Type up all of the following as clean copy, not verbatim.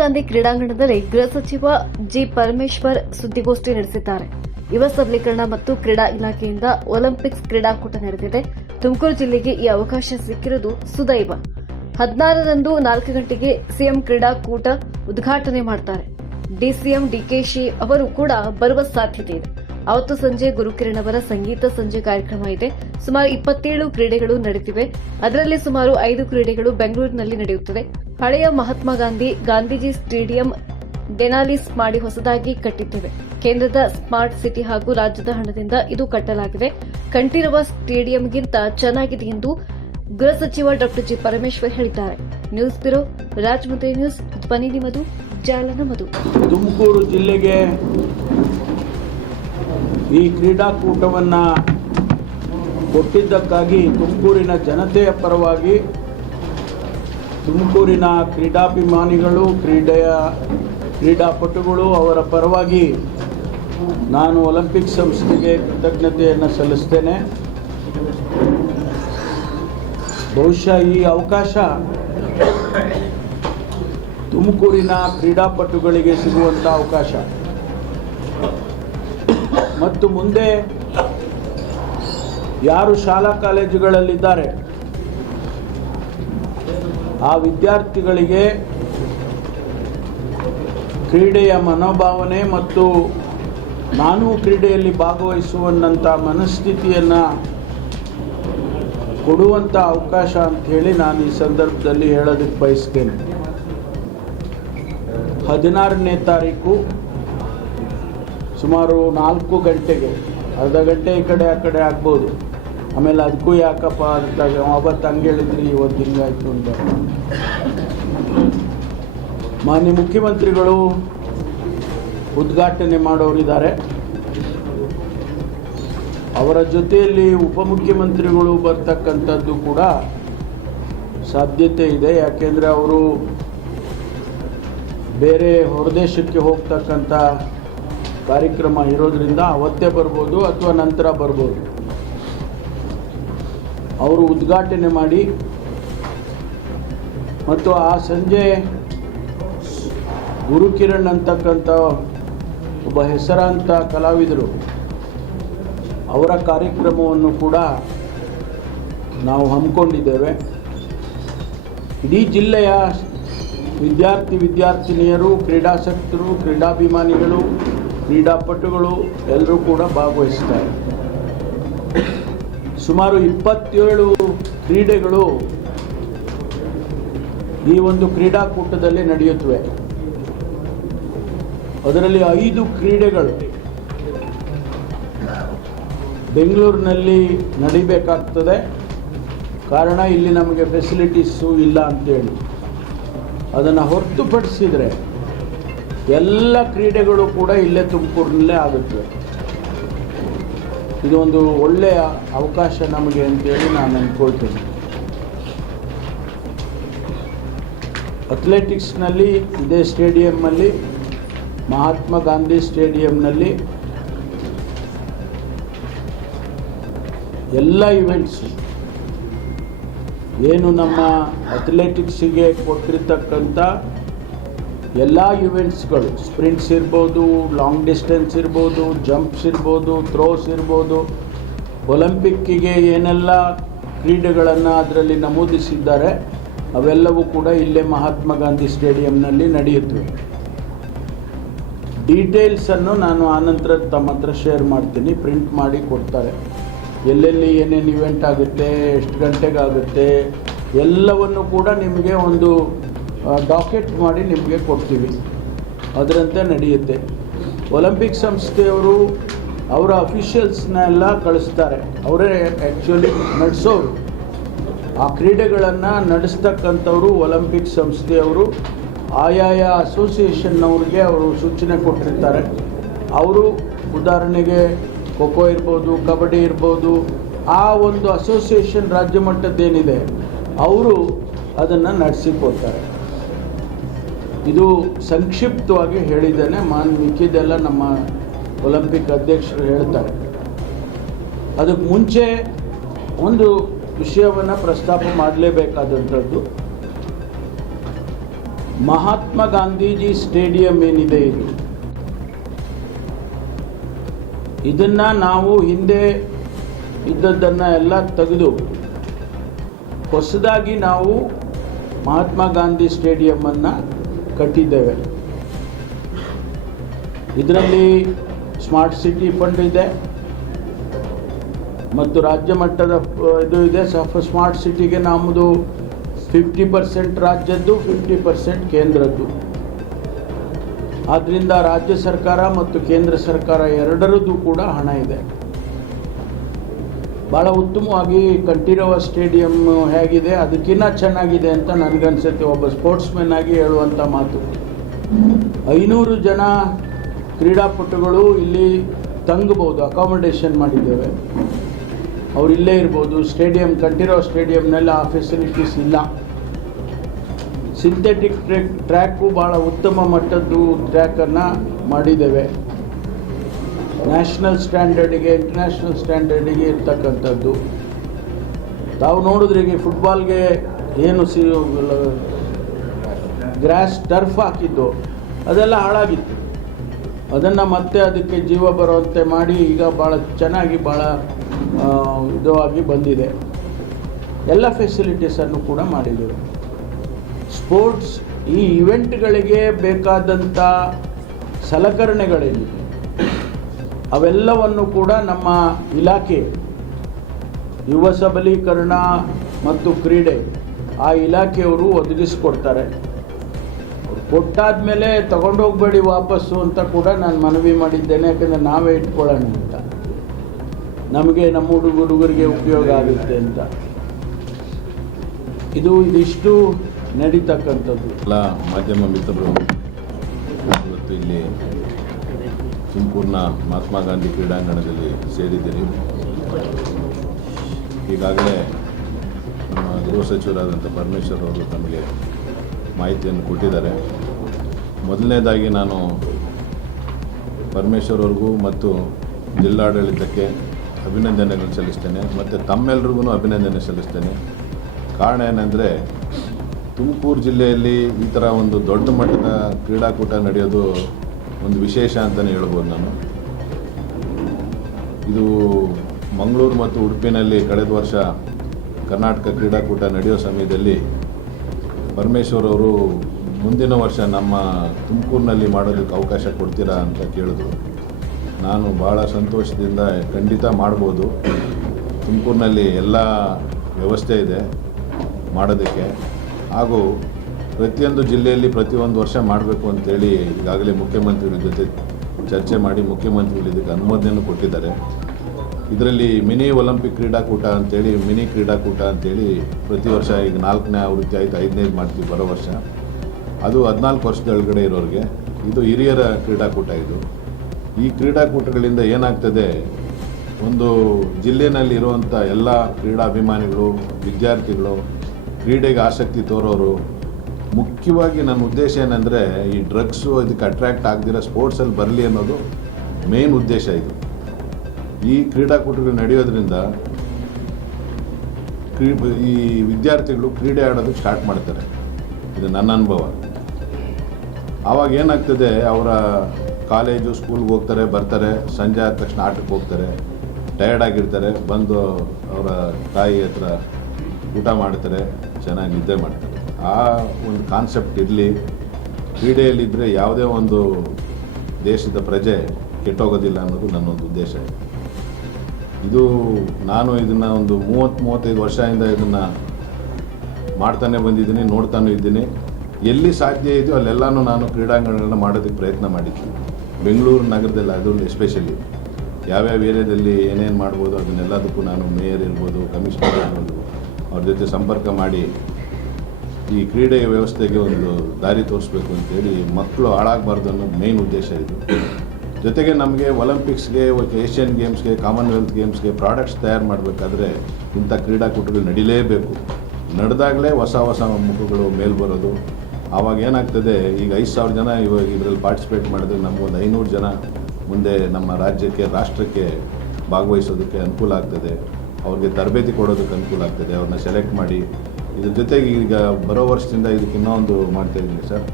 ಗಾಂಧಿ ಕ್ರೀಡಾಂಗಣದಲ್ಲಿ ಗೃಹ ಸಚಿವ ಜಿ ಪರಮೇಶ್ವರ್ ಸುದ್ದಿಗೋಷ್ಠಿ ನಡೆಸಿದ್ದಾರೆ. ಯುವ ಸಬಲೀಕರಣ ಮತ್ತು ಕ್ರೀಡಾ ಇಲಾಖೆಯಿಂದ ಒಲಿಂಪಿಕ್ಸ್ ಕ್ರೀಡಾಕೂಟ ನಡೆದಿದೆ. ತುಮಕೂರು ಜಿಲ್ಲೆಗೆ ಈ ಅವಕಾಶ ಸಿಕ್ಕಿರುವುದು ಸುದೈವ. 16ರಂದು 4 ಗಂಟೆಗೆ ಸಿಎಂ ಕ್ರೀಡಾಕೂಟ ಉದ್ಘಾಟನೆ ಮಾಡುತ್ತಾರೆ. ಡಿಸಿಎಂ ಡಿಕೆಶಿ ಅವರು ಕೂಡ ಬರುವ ಸಾಧ್ಯತೆ ಇದೆ. ಅವತ್ತು ಸಂಜೆ ಗುರುಕಿರಣ್ ಅವರ ಸಂಗೀತ ಸಂಜೆ ಕಾರ್ಯಕ್ರಮ ಇದೆ. ಸುಮಾರು 27 ಕ್ರೀಡೆಗಳು ನಡೆದಿವೆ. ಅದರಲ್ಲಿ ಸುಮಾರು 5 ಕ್ರೀಡೆಗಳು ಬೆಂಗಳೂರಿನಲ್ಲಿ ನಡೆಯುತ್ತದೆ. ಹಳೆಯ ಮಹಾತ್ಮ ಗಾಂಧೀಜಿ ಸ್ಟೇಡಿಯಂ ಡೆನಾಲಿಸ್ ಮಾಡಿ ಹೊಸದಾಗಿ ಕಟ್ಟಿದ್ದೇವೆ. ಕೇಂದ್ರದ ಸ್ಮಾರ್ಟ್ ಸಿಟಿ ಹಾಗೂ ರಾಜ್ಯದ ಹಣದಿಂದ ಇದು ಕಟ್ಟಲಾಗಿದೆ. ಕಂಠೀರವ ಸ್ಟೇಡಿಯಂಗಿಂತ ಚೆನ್ನಾಗಿದೆ ಎಂದು ಗೃಹ ಸಚಿವ ಡಾ ಜಿ ಪರಮೇಶ್ವರ್ ಹೇಳಿದ್ದಾರೆ. ನ್ಯೂಸ್ ಬ್ಯೂರೋ, ರಾಜಮುದ್ರಿ ನ್ಯೂಸ್, ಧ್ವನಿ ನಿಮ್ಮದು, ಜಾಲ ನಮ್ಮದು. ತುಮಕೂರು ಜಿಲ್ಲೆಗೆ ಈ ಕ್ರೀಡಾಕೂಟವನ್ನು ಕೊಟ್ಟಿದ್ದಕ್ಕಾಗಿ ತುಮಕೂರಿನ ಜನತೆಯ ಪರವಾಗಿ, ತುಮಕೂರಿನ ಕ್ರೀಡಾಭಿಮಾನಿಗಳು, ಕ್ರೀಡಾಪಟುಗಳು ಅವರ ಪರವಾಗಿ ನಾನು ಒಲಿಂಪಿಕ್ ಸಂಸ್ಥೆಗೆ ಕೃತಜ್ಞತೆಯನ್ನು ಸಲ್ಲಿಸ್ತೇನೆ. ಬಹುಶಃ ಈ ಅವಕಾಶ ತುಮಕೂರಿನ ಕ್ರೀಡಾಪಟುಗಳಿಗೆ ಸಿಗುವಂಥ ಅವಕಾಶ ಮತ್ತು ಮುಂದೆ ಯಾರು ಶಾಲಾ ಕಾಲೇಜುಗಳಲ್ಲಿದ್ದಾರೆ ಆ ವಿದ್ಯಾರ್ಥಿಗಳಿಗೆ ಕ್ರೀಡೆಯ ಮನೋಭಾವನೆ ಮತ್ತು ನಾನು ಕ್ರೀಡೆಯಲ್ಲಿ ಭಾಗವಹಿಸುವಂಥ ಮನಸ್ಥಿತಿಯನ್ನು ಕೊಡುವಂಥ ಅವಕಾಶ ಅಂಥೇಳಿ ನಾನು ಈ ಸಂದರ್ಭದಲ್ಲಿ ಹೇಳೋದಕ್ಕೆ ಬಯಸ್ತೇನೆ. 16ನೇ ತಾರೀಕು ಸುಮಾರು 4 ಗಂಟೆಗೆ, ಅರ್ಧ ಗಂಟೆ ಈ ಕಡೆ ಆ ಕಡೆ ಆಗ್ಬೋದು. ಆಮೇಲೆ ಅದಕ್ಕೂ ಯಾಕಪ್ಪ ಅಂತ ಅವತ್ತು ಹಂಗೆ ಹೇಳಿದ್ರಿ, ಇವತ್ತು ಹಿಂಗಾಯ್ತು ಅಂತ. ಮಾನ್ಯ ಮುಖ್ಯಮಂತ್ರಿಗಳು ಉದ್ಘಾಟನೆ ಮಾಡೋರಿದ್ದಾರೆ. ಅವರ ಜೊತೆಯಲ್ಲಿ ಉಪಮುಖ್ಯಮಂತ್ರಿಗಳು ಬರ್ತಕ್ಕಂಥದ್ದು ಕೂಡ ಸಾಧ್ಯತೆ ಇದೆ. ಯಾಕೆಂದರೆ ಅವರು ಬೇರೆ ಹೊರದೇಶಕ್ಕೆ ಹೋಗ್ತಕ್ಕಂಥ ಕಾರ್ಯಕ್ರಮ ಇರೋದರಿಂದ ಅವತ್ತೇ ಬರ್ಬೋದು ಅಥವಾ ನಂತರ ಬರ್ಬೋದು. ಅವರು ಉದ್ಘಾಟನೆ ಮಾಡಿ ಮತ್ತು ಆ ಸಂಜೆ ಗುರುಕಿರಣ್ ಅಂತಕ್ಕಂಥ ಒಬ್ಬ ಹೆಸರಾಂತ ಕಲಾವಿದರು ಅವರ ಕಾರ್ಯಕ್ರಮವನ್ನು ಕೂಡ ನಾವು ಹಮ್ಮಿಕೊಂಡಿದ್ದೇವೆ. ಇಡೀ ಜಿಲ್ಲೆಯ ವಿದ್ಯಾರ್ಥಿನಿಯರು, ಕ್ರೀಡಾಸಕ್ತರು, ಕ್ರೀಡಾಭಿಮಾನಿಗಳು, ಕ್ರೀಡಾಪಟುಗಳು ಎಲ್ಲರೂ ಕೂಡ ಭಾಗವಹಿಸ್ತಾರೆ. ಸುಮಾರು 27 ಕ್ರೀಡೆಗಳು ಈ ಒಂದು ಕ್ರೀಡಾಕೂಟದಲ್ಲಿ ನಡೆಯುತ್ತವೆ. ಅದರಲ್ಲಿ 5 ಕ್ರೀಡೆಗಳು ಬೆಂಗಳೂರಿನಲ್ಲಿ ನಡಿಬೇಕಾಗ್ತದೆ. ಕಾರಣ ಇಲ್ಲಿ ನಮಗೆ ಫೆಸಿಲಿಟೀಸು ಇಲ್ಲ ಅಂತೇಳಿ. ಅದನ್ನು ಹೊರತುಪಡಿಸಿದರೆ ಎಲ್ಲ ಕ್ರೀಡೆಗಳು ಕೂಡ ಇಲ್ಲೇ ತುಮಕೂರಿನಲ್ಲೇ ಆಗುತ್ತವೆ. ಇದು ಒಂದು ಒಳ್ಳೆಯ ಅವಕಾಶ ನಮಗೆ ಅಂತೇಳಿ ನಾನು ಅಂದ್ಕೊಳ್ತೀನಿ. ಅಥ್ಲೆಟಿಕ್ಸ್ನಲ್ಲಿ ಇದೇ ಸ್ಟೇಡಿಯಮ್ಮಲ್ಲಿ, ಮಹಾತ್ಮ ಗಾಂಧಿ ಸ್ಟೇಡಿಯಂನಲ್ಲಿ ಎಲ್ಲ ಇವೆಂಟ್ಸು ಏನು ನಮ್ಮ ಅಥ್ಲೆಟಿಕ್ಸಿಗೆ ಕೊಟ್ಟಿರ್ತಕ್ಕಂಥ ಎಲ್ಲ ಇವೆಂಟ್ಸ್ಗಳು, ಸ್ಪ್ರಿಂಟ್ಸ್ ಇರ್ಬೋದು, ಲಾಂಗ್ ಡಿಸ್ಟೆನ್ಸ್ ಇರ್ಬೋದು, ಜಂಪ್ಸ್ ಇರ್ಬೋದು, ಥ್ರೋಸ್ ಇರ್ಬೋದು, ಒಲಿಂಪಿಕ್ಕಿಗೆ ಏನೆಲ್ಲ ಕ್ರೀಡೆಗಳನ್ನು ಅದರಲ್ಲಿ ನಮೂದಿಸಿದ್ದಾರೆ ಅವೆಲ್ಲವೂ ಕೂಡ ಇಲ್ಲೇ ಮಹಾತ್ಮ ಗಾಂಧಿ ಸ್ಟೇಡಿಯಂನಲ್ಲಿ ನಡೆಯುತ್ತವೆ. ಡೀಟೇಲ್ಸನ್ನು ನಾನು ಆನಂತರ ತಮ್ಮ ಹತ್ರ ಶೇರ್ ಮಾಡ್ತೀನಿ, ಪ್ರಿಂಟ್ ಮಾಡಿ ಕೊಡ್ತಾರೆ. ಎಲ್ಲೆಲ್ಲಿ ಏನೇನು ಇವೆಂಟ್ ಆಗುತ್ತೆ, ಎಷ್ಟು ಗಂಟೆಗಾಗುತ್ತೆ ಎಲ್ಲವನ್ನು ಕೂಡ ನಿಮಗೆ ಒಂದು ಡಾಕೆಟ್ ಮಾಡಿ ನಿಮಗೆ ಕೊಡ್ತೀವಿ. ಅದರಂತೆ ನಡೆಯುತ್ತೆ. ಒಲಿಂಪಿಕ್ ಸಂಸ್ಥೆಯವರು ಅವರ ಅಫಿಷಿಯಲ್ಸ್ನೆಲ್ಲ ಕಳಿಸ್ತಾರೆ. ಅವರೇ ಆ್ಯಕ್ಚುಲಿ ನಡೆಸೋರು. ಆ ಕ್ರೀಡೆಗಳನ್ನು ನಡೆಸ್ತಕ್ಕಂಥವರು ಒಲಿಂಪಿಕ್ ಸಂಸ್ಥೆಯವರು ಆಯಾಯ ಅಸೋಸಿಯೇಷನ್ನವ್ರಿಗೆ ಅವರು ಸೂಚನೆ ಕೊಟ್ಟಿರ್ತಾರೆ. ಅವರು ಉದಾಹರಣೆಗೆ ಖೋಖೋ ಇರ್ಬೋದು, ಕಬಡ್ಡಿ ಇರ್ಬೋದು, ಆ ಒಂದು ಅಸೋಸಿಯೇಷನ್ ರಾಜ್ಯ ಮಟ್ಟದ್ದೇನಿದೆ ಅವರು ಅದನ್ನು ನಡೆಸಿಕೊಡ್ತಾರೆ. ಇದು ಸಂಕ್ಷಿಪ್ತವಾಗಿ ಹೇಳಿದ್ದೇನೆ. ಮಿಕ್ಕಿದೆಲ್ಲ ನಮ್ಮ ಒಲಿಂಪಿಕ್ ಅಧ್ಯಕ್ಷರು ಹೇಳ್ತಾರೆ. ಅದಕ್ಕೆ ಮುಂಚೆ ಒಂದು ವಿಷಯವನ್ನು ಪ್ರಸ್ತಾಪ ಮಾಡಲೇಬೇಕಾದಂಥದ್ದು. ಮಹಾತ್ಮ ಗಾಂಧೀಜಿ ಸ್ಟೇಡಿಯಂ ಏನಿದೆ ಇದನ್ನು ನಾವು ಹಿಂದೆ ಇದ್ದದ್ದನ್ನು ಎಲ್ಲ ತೆಗೆದು ಹೊಸದಾಗಿ ನಾವು ಮಹಾತ್ಮ ಗಾಂಧಿ ಸ್ಟೇಡಿಯಮನ್ನು ಕಟ್ಟಿದ್ದೇವೆ. ಇದರಲ್ಲಿ ಸ್ಮಾರ್ಟ್ ಸಿಟಿ ಫಂಡ್ ಇದೆ ಮತ್ತು ರಾಜ್ಯ ಮಟ್ಟದ ಇದು ಇದೆ. ಸ್ಮಾರ್ಟ್ ಸಿಟಿಗೆ ನಮ್ಮದು 50% ರಾಜ್ಯದ್ದು, 50% ಕೇಂದ್ರದ್ದು. ಆದ್ದರಿಂದ ರಾಜ್ಯ ಸರ್ಕಾರ ಮತ್ತು ಕೇಂದ್ರ ಸರ್ಕಾರ ಎರಡರದ್ದು ಕೂಡ ಹಣ ಇದೆ. ಭಾಳ ಉತ್ತಮವಾಗಿ ಕಂಠೀರವ ಸ್ಟೇಡಿಯಂ ಹೇಗಿದೆ ಅದಕ್ಕಿಂತ ಚೆನ್ನಾಗಿದೆ ಅಂತ ನನಗನ್ಸುತ್ತೆ. ಒಬ್ಬ ಸ್ಪೋರ್ಟ್ಸ್ಮನ್ ಆಗಿ ಹೇಳುವಂಥ ಮಾತು. 500 ಜನ ಕ್ರೀಡಾಪಟುಗಳು ಇಲ್ಲಿ ತಂಗಬಹುದು, ಅಕಾಮಿಡೇಷನ್ ಮಾಡಿದ್ದೇವೆ. ಅವ್ರು ಇಲ್ಲೇ ಇರ್ಬೋದು. ಸ್ಟೇಡಿಯಂ ಕಂಠೀರವ ಸ್ಟೇಡಿಯಂನಲ್ಲಿ ಆ ಫೆಸಿಲಿಟೀಸ್ ಇಲ್ಲ. ಸಿಂಥೆಟಿಕ್ ಟ್ರ್ಯಾಕು ಭಾಳ ಉತ್ತಮ ಮಟ್ಟದ್ದು ಟ್ರ್ಯಾಕನ್ನು ಮಾಡಿದ್ದೇವೆ. ನ್ಯಾಷನಲ್ ಸ್ಟ್ಯಾಂಡರ್ಡಿಗೆ, ಇಂಟರ್ನ್ಯಾಷನಲ್ ಸ್ಟ್ಯಾಂಡರ್ಡಿಗೆ ಇರ್ತಕ್ಕಂಥದ್ದು. ತಾವು ನೋಡಿದ್ರೆ ಈಗ ಫುಟ್ಬಾಲ್ಗೆ ಏನು ಗ್ರಾಸ್ ಟರ್ಫ್ ಹಾಕಿದ್ದು ಅದೆಲ್ಲ ಹಾಳಾಗಿತ್ತು. ಅದನ್ನು ಮತ್ತೆ ಅದಕ್ಕೆ ಜೀವ ಬರುವಂತೆ ಮಾಡಿ ಈಗ ಭಾಳ ಚೆನ್ನಾಗಿ ಭಾಳ ಇದವಾಗಿ ಬಂದಿದೆ. ಎಲ್ಲ ಫೆಸಿಲಿಟೀಸನ್ನು ಕೂಡ ಮಾಡಿದ್ದೇವೆ. ಸ್ಪೋರ್ಟ್ಸ್ ಈ ಇವೆಂಟ್ಗಳಿಗೆ ಬೇಕಾದಂಥ ಸಲಕರಣೆಗಳೇನಿದೆ ಅವೆಲ್ಲವನ್ನು ಕೂಡ ನಮ್ಮ ಇಲಾಖೆ ಯುವ ಸಬಲೀಕರಣ ಮತ್ತು ಕ್ರೀಡೆ ಆ ಇಲಾಖೆಯವರು ಒದಗಿಸ್ಕೊಡ್ತಾರೆ. ಅವ್ರು ಕೊಟ್ಟಾದ ಮೇಲೆ ತಗೊಂಡೋಗ್ಬೇಡಿ ವಾಪಸ್ಸು ಅಂತ ಕೂಡ ನಾನು ಮನವಿ ಮಾಡಿದ್ದೇನೆ. ಯಾಕೆಂದರೆ ನಾವೇ ಇಟ್ಕೊಳ್ಳೋಣ ಅಂತ, ನಮಗೆ ನಮ್ಮ ಹುಡುಗರಿಗೆ ಉಪಯೋಗ ಆಗುತ್ತೆ ಅಂತ. ಇದಿಷ್ಟು ನಡೀತಕ್ಕಂಥದ್ದು. ಎಲ್ಲ ಮಾಧ್ಯಮ ಮಿತ್ರರು ಇವತ್ತು ಇಲ್ಲಿ ತುಮಕೂರಿನ ಮಹಾತ್ಮ ಗಾಂಧಿ ಕ್ರೀಡಾಂಗಣದಲ್ಲಿ ಸೇರಿದ್ದೀರಿ. ಈಗಾಗಲೇ ನಮ್ಮ ಗೃಹ ಸಚಿವರಾದಂಥ ಪರಮೇಶ್ವರ್ ಅವರು ತಮಗೆ ಮಾಹಿತಿಯನ್ನು ಕೊಟ್ಟಿದ್ದಾರೆ. ಮೊದಲನೇದಾಗಿ ನಾನು ಪರಮೇಶ್ವರ್ ಅವ್ರಿಗೂ ಮತ್ತು ಜಿಲ್ಲಾಡಳಿತಕ್ಕೆ ಅಭಿನಂದನೆಗಳು ಸಲ್ಲಿಸ್ತೇನೆ ಮತ್ತು ತಮ್ಮೆಲ್ಲರಿಗೂ ಅಭಿನಂದನೆ ಸಲ್ಲಿಸ್ತೇನೆ. ಕಾರಣ ಏನಂದರೆ ತುಮಕೂರು ಜಿಲ್ಲೆಯಲ್ಲಿ ಈ ಥರ ಒಂದು ದೊಡ್ಡ ಮಟ್ಟದ ಕ್ರೀಡಾಕೂಟ ನಡೆಯೋದು ಒಂದು ವಿಶೇಷ ಅಂತಲೇ ಹೇಳ್ಬೋದು ನಾನು. ಇದು ಮಂಗಳೂರು ಮತ್ತು ಉಡುಪಿನಲ್ಲಿ ಕಳೆದ ವರ್ಷ ಕರ್ನಾಟಕ ಕ್ರೀಡಾಕೂಟ ನಡೆಯೋ ಸಮಯದಲ್ಲಿ ಪರಮೇಶ್ವರ್ ಅವರು ಮುಂದಿನ ವರ್ಷ ನಮ್ಮ ತುಮಕೂರಿನಲ್ಲಿ ಮಾಡೋದಕ್ಕೆ ಅವಕಾಶ ಕೊಡ್ತೀರಾ ಅಂತ ಕೇಳಿದ್ರು. ನಾನು ಭಾಳ ಸಂತೋಷದಿಂದ ಖಂಡಿತ ಮಾಡ್ಬೋದು, ತುಮಕೂರಿನಲ್ಲಿ ಎಲ್ಲ ವ್ಯವಸ್ಥೆ ಇದೆ ಮಾಡೋದಕ್ಕೆ, ಹಾಗೂ ಪ್ರತಿಯೊಂದು ಜಿಲ್ಲೆಯಲ್ಲಿ ಪ್ರತಿಯೊಂದು ವರ್ಷ ಮಾಡಬೇಕು ಅಂತೇಳಿ ಈಗಾಗಲೇ ಮುಖ್ಯಮಂತ್ರಿಗಳ ಜೊತೆ ಚರ್ಚೆ ಮಾಡಿ ಮುಖ್ಯಮಂತ್ರಿಗಳು ಇದಕ್ಕೆ ಅನುಮೋದನೆಯನ್ನು ಕೊಟ್ಟಿದ್ದಾರೆ. ಇದರಲ್ಲಿ ಮಿನಿ ಒಲಿಂಪಿಕ್ ಕ್ರೀಡಾಕೂಟ ಅಂತೇಳಿ, ಮಿನಿ ಕ್ರೀಡಾಕೂಟ ಅಂತೇಳಿ ಪ್ರತಿ ವರ್ಷ ಈಗ 4ನೇ ಆವೃತ್ತಿ ಆಯಿತು, 5ನೇದು ಮಾಡ್ತೀವಿ ಬರೋ ವರ್ಷ. ಅದು 14 ವರ್ಷದೊಳಗಡೆ ಇರೋರಿಗೆ. ಇದು ಹಿರಿಯರ ಕ್ರೀಡಾಕೂಟ. ಈ ಕ್ರೀಡಾಕೂಟಗಳಿಂದ ಏನಾಗ್ತದೆ, ಒಂದು ಜಿಲ್ಲೆಯಲ್ಲಿ ಇರುವಂಥ ಎಲ್ಲ ಕ್ರೀಡಾಭಿಮಾನಿಗಳು, ವಿದ್ಯಾರ್ಥಿಗಳು, ಕ್ರೀಡೆಗೆ ಆಸಕ್ತಿ ತೋರೋರು, ಮುಖ್ಯವಾಗಿ ನನ್ನ ಉದ್ದೇಶ ಏನಂದರೆ ಈ ಡ್ರಗ್ಸು ಇದಕ್ಕೆ ಅಟ್ರ್ಯಾಕ್ಟ್ ಆಗದಿರೋ ಸ್ಪೋರ್ಟ್ಸಲ್ಲಿ ಬರಲಿ ಅನ್ನೋದು ಮೇನ್ ಉದ್ದೇಶ. ಈ ಕ್ರೀಡಾಕೂಟಗಳು ನಡೆಯೋದ್ರಿಂದ ಈ ವಿದ್ಯಾರ್ಥಿಗಳು ಕ್ರೀಡೆ ಆಡೋದಕ್ಕೆ ಸ್ಟಾರ್ಟ್ ಮಾಡ್ತಾರೆ. ಇದು ನನ್ನ ಅನುಭವ. ಆವಾಗ ಏನಾಗ್ತದೆ, ಅವರ ಕಾಲೇಜು ಸ್ಕೂಲ್ಗೆ ಹೋಗ್ತಾರೆ, ಬರ್ತಾರೆ, ಸಂಜೆ ಆದ ತಕ್ಷಣ ಆಟಕ್ಕೆ ಹೋಗ್ತಾರೆ, ಟಯರ್ಡ್ ಆಗಿರ್ತಾರೆ, ಬಂದು ಅವರ ತಾಯಿ ಹತ್ರ ಊಟ ಮಾಡ್ತಾರೆ, ಚೆನ್ನಾಗಿ ನಿದ್ದೆ ಮಾಡ್ತಾರೆ. ಆ ಒಂದು ಕಾನ್ಸೆಪ್ಟ್ ಇರಲಿ. ಕ್ರೀಡೆಯಲ್ಲಿದ್ದರೆ ಯಾವುದೇ ಒಂದು ದೇಶದ ಪ್ರಜೆ ಕೆಟ್ಟೋಗೋದಿಲ್ಲ ಅನ್ನೋದು ನನ್ನೊಂದು ಉದ್ದೇಶ. ನಾನು ಇದನ್ನು ಒಂದು 30-35 ವರ್ಷದಿಂದ ಇದನ್ನು ಮಾಡ್ತಾನೆ ಬಂದಿದ್ದೀನಿ, ನೋಡ್ತಾನೂ ಇದ್ದೀನಿ. ಎಲ್ಲಿ ಸಾಧ್ಯ ಇದೆಯೋ ಅಲ್ಲೆಲ್ಲನೂ ನಾನು ಕ್ರೀಡಾಂಗಣಗಳನ್ನ ಮಾಡೋದಕ್ಕೆ ಪ್ರಯತ್ನ ಮಾಡಿದ್ದೀನಿ. ಬೆಂಗಳೂರು ನಗರದಲ್ಲಿ ಅದರಲ್ಲಿ ಎಸ್ಪೆಷಲಿ ಯಾವ್ಯಾವ ಏರಿಯಾದಲ್ಲಿ ಏನೇನು ಮಾಡ್ಬೋದು ಅದನ್ನೆಲ್ಲದಕ್ಕೂ ನಾನು ಮೇಯರ್ ಇರ್ಬೋದು, ಕಮಿಷನರ್ ಇರ್ಬೋದು, ಅವ್ರ ಜೊತೆ ಸಂಪರ್ಕ ಮಾಡಿ ಈ ಕ್ರೀಡೆಯ ವ್ಯವಸ್ಥೆಗೆ ಒಂದು ದಾರಿ ತೋರಿಸ್ಬೇಕು ಅಂತೇಳಿ, ಮಕ್ಕಳು ಹಾಳಾಗಬಾರ್ದು ಅನ್ನೋದು ಮೇನ್ ಉದ್ದೇಶ ಇದು. ಜೊತೆಗೆ ನಮಗೆ ಒಲಿಂಪಿಕ್ಸ್ಗೆ, ಏಷ್ಯನ್ ಗೇಮ್ಸ್ಗೆ, ಕಾಮನ್ವೆಲ್ತ್ ಗೇಮ್ಸ್ಗೆ ಪ್ರಾಡಕ್ಟ್ಸ್ ತಯಾರು ಮಾಡಬೇಕಾದ್ರೆ ಇಂಥ ಕ್ರೀಡಾಕೂಟಗಳು ನಡೀಲೇಬೇಕು. ನಡೆದಾಗಲೇ ಹೊಸ ಹೊಸ ಮುಖಗಳು ಮೇಲೆ ಬರೋದು. ಆವಾಗ ಏನಾಗ್ತದೆ, ಈಗ 5,000 ಜನ ಇವಾಗ ಇದರಲ್ಲಿ ಪಾರ್ಟಿಸಿಪೇಟ್ ಮಾಡಿದ್ರೆ ನಮಗೊಂದು 500 ಜನ ಮುಂದೆ ನಮ್ಮ ರಾಜ್ಯಕ್ಕೆ, ರಾಷ್ಟ್ರಕ್ಕೆ ಭಾಗವಹಿಸೋದಕ್ಕೆ ಅನುಕೂಲ ಆಗ್ತದೆ. ಅವ್ರಿಗೆ ತರಬೇತಿ ಕೊಡೋದಕ್ಕೆ ಅನುಕೂಲ ಆಗ್ತದೆ. ಅವ್ರನ್ನ ಸೆಲೆಕ್ಟ್ ಮಾಡಿ ಇದ್ರ ಜೊತೆಗೆ ಈಗ ಬರೋ ವರ್ಷದಿಂದ ಇದಕ್ಕೆ ಇನ್ನೊಂದು ಮಾಡ್ತಾಯಿದ್ದೀನಿ ಸರ್,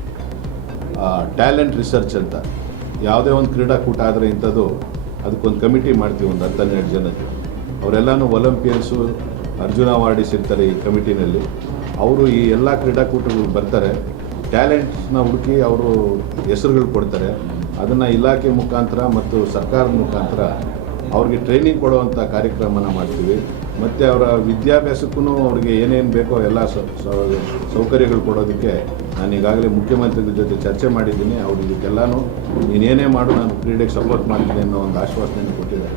ಟ್ಯಾಲೆಂಟ್ ರಿಸರ್ಚ್ ಅಂತ. ಯಾವುದೇ ಒಂದು ಕ್ರೀಡಾಕೂಟ ಆದರೆ ಇಂಥದ್ದು ಅದಕ್ಕೊಂದು ಕಮಿಟಿ ಮಾಡ್ತೀವಿ, ಒಂದು 10-12 ಜನದ್ದು. ಅವರೆಲ್ಲನೂ ಒಲಿಂಪಿಯನ್ಸು, ಅರ್ಜುನ ಅವಾರ್ಡಿಸ್ ಇರ್ತಾರೆ ಈ ಕಮಿಟಿನಲ್ಲಿ. ಅವರು ಈ ಎಲ್ಲ ಕ್ರೀಡಾಕೂಟಗಳು ಬರ್ತಾರೆ, ಟ್ಯಾಲೆಂಟ್ಸ್ನ ಹುಡುಕಿ ಅವರು ಹೆಸರುಗಳು ಕೊಡ್ತಾರೆ. ಅದನ್ನು ಇಲಾಖೆ ಮುಖಾಂತರ ಮತ್ತು ಸರ್ಕಾರದ ಮುಖಾಂತರ ಅವ್ರಿಗೆ ಟ್ರೈನಿಂಗ್ ಕೊಡುವಂಥ ಕಾರ್ಯಕ್ರಮನ ಮಾಡ್ತೀವಿ. ಮತ್ತು ಅವರ ವಿದ್ಯಾಭ್ಯಾಸಕ್ಕೂ ಅವ್ರಿಗೆ ಏನೇನು ಬೇಕೋ ಎಲ್ಲ ಸೌಕರ್ಯಗಳು ಕೊಡೋದಕ್ಕೆ ನಾನು ಈಗಾಗಲೇ ಮುಖ್ಯಮಂತ್ರಿಗಳ ಜೊತೆ ಚರ್ಚೆ ಮಾಡಿದ್ದೀನಿ. ಅವರು ಇದಕ್ಕೆಲ್ಲನೂ ನೀನೇನೇ ಮಾಡು, ನಾನು ಕ್ರೀಡೆಗೆ ಸಪೋರ್ಟ್ ಮಾಡ್ತೀನಿ ಅನ್ನೋ ಒಂದು ಆಶ್ವಾಸನೆಯನ್ನು ಕೊಟ್ಟಿದ್ದಾರೆ.